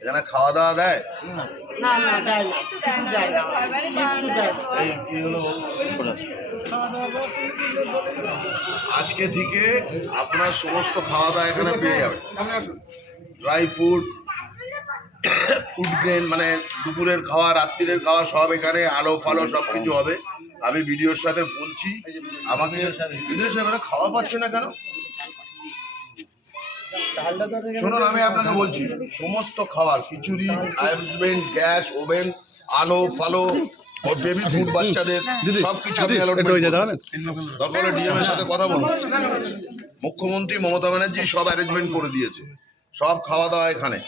এখানে খাওয়া দাওয়া দেয়? না না দেয় না, কিছু দেয় না, একটু দেয়। এই কি হলো? আজকে থেকে আপনার সমস্ত খাওয়া দাওয়া এখানে পেয়ে যাবেন। ড্রাই ফুড, ফুড গ্রেন, মানে দুপুরের খাওয়া, রাত্রিরের খাওয়া সব এখানে, আলো ফালো সব কিছু হবে। আমি ভিডিওর সাথে বলছি, আমাকে বিদেশ সাহেব খাওয়া পাচ্ছে না কেন? শুনুন, আমি আপনাকে বলছি, সমস্ত খাবার, খিচুড়ি, অ্যারেঞ্জমেন্ট, গ্যাস, ওভেন, আলো ফালো, বেবি ফুড বাচ্চাদের সব কিছু আপনি দরকার হলে ডিএম এর সাথে কথা বলুন। মুখ্যমন্ত্রী মমতা ব্যানার্জি সব অ্যারেঞ্জমেন্ট করে দিয়েছে, সব খাওয়া দাওয়া এখানে।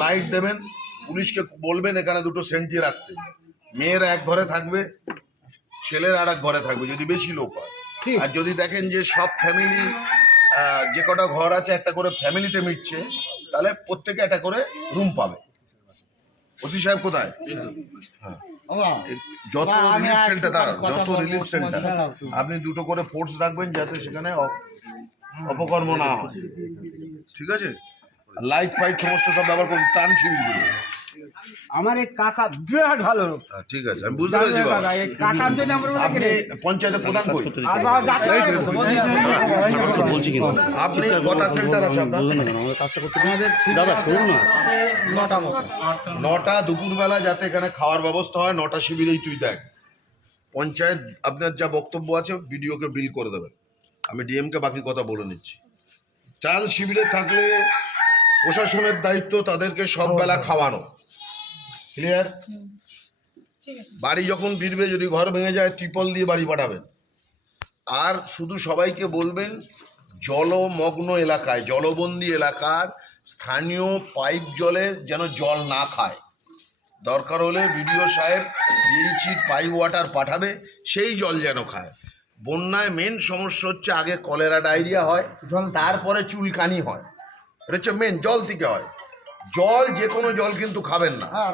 লাইট দেবেন, পুলিশকে বলবেন এখানে দুটো সেন্টি রাখতে। মেয়েরা এক ঘরে থাকবে, ছেলের আর এক ঘরে থাকবে যদি বেশি লোক হয়। আর যদি দেখেন যে সব ফ্যামিলি, যে কটা ঘর আছে একটা করে ফ্যামিলিতে মিটছে, তাহলে প্রত্যেকে একটা করে রুম পাবে। ওসি সাহেব কোথায়? হ্যাঁ, যত রিলিফ সেন্টার, যত রিলিফ সেন্টার আপনি দুটো করে ফোর্স রাখবেন যাতে সেখানে অপকর্ম না হয়। ঠিক আছে? লাইট ফাইট সমস্ত সব ব্যবহার করুন, ত্রাণ শিবিরগুলো। আমার এই কাকা বিরাট ভালো লোক। ঠিক আছে, আমি বুঝতে পেরেছি বাবা। কাকার জন্য আমরা আপনি পঞ্চায়েতের প্রধান কই? আপনি কটা সেন্টার আছে আপনার? দাদা 9টা দুপুরবেলা যাতে এখানে খাওয়ার ব্যবস্থা হয়, 9টা শিবিরেই তুই দেখ। পঞ্চায়েত আপনার যা বক্তব্য আছে বিডিওকে বিল করে দেবেন, আমি ডিএমকে বাকি কথা বলে নিচ্ছি। ত্রাণ শিবিরে থাকলে প্রশাসনের দায়িত্ব তাদেরকে সব বেলা খাওয়ানো। ক্লিয়ার? বাড়ি যখন ফিরবে যদি ঘর ভেঙে যায় ত্রিপল দিয়ে বাড়ি পাঠাবেন। আর শুধু সবাইকে বলবেন জলমগ্ন এলাকায়, জলবন্দি এলাকার স্থানীয় পাইপ জলের যেন জল না খায়। দরকার হলে বিডিও সাহেব পিএইচির পাইপ ওয়াটার পাঠাবে, সেই জল যেন খায়। বন্যায় মেন সমস্যা হচ্ছে আগে কলেরা ডায়রিয়া হয়, তারপরে চুলকানি হয়। এটা হচ্ছে মেন, জল থেকে হয়। জল যে কোনো জল কিন্তু খাবেন না। হ্যাঁ,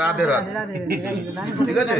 রাধে রাধে। ঠিক আছে।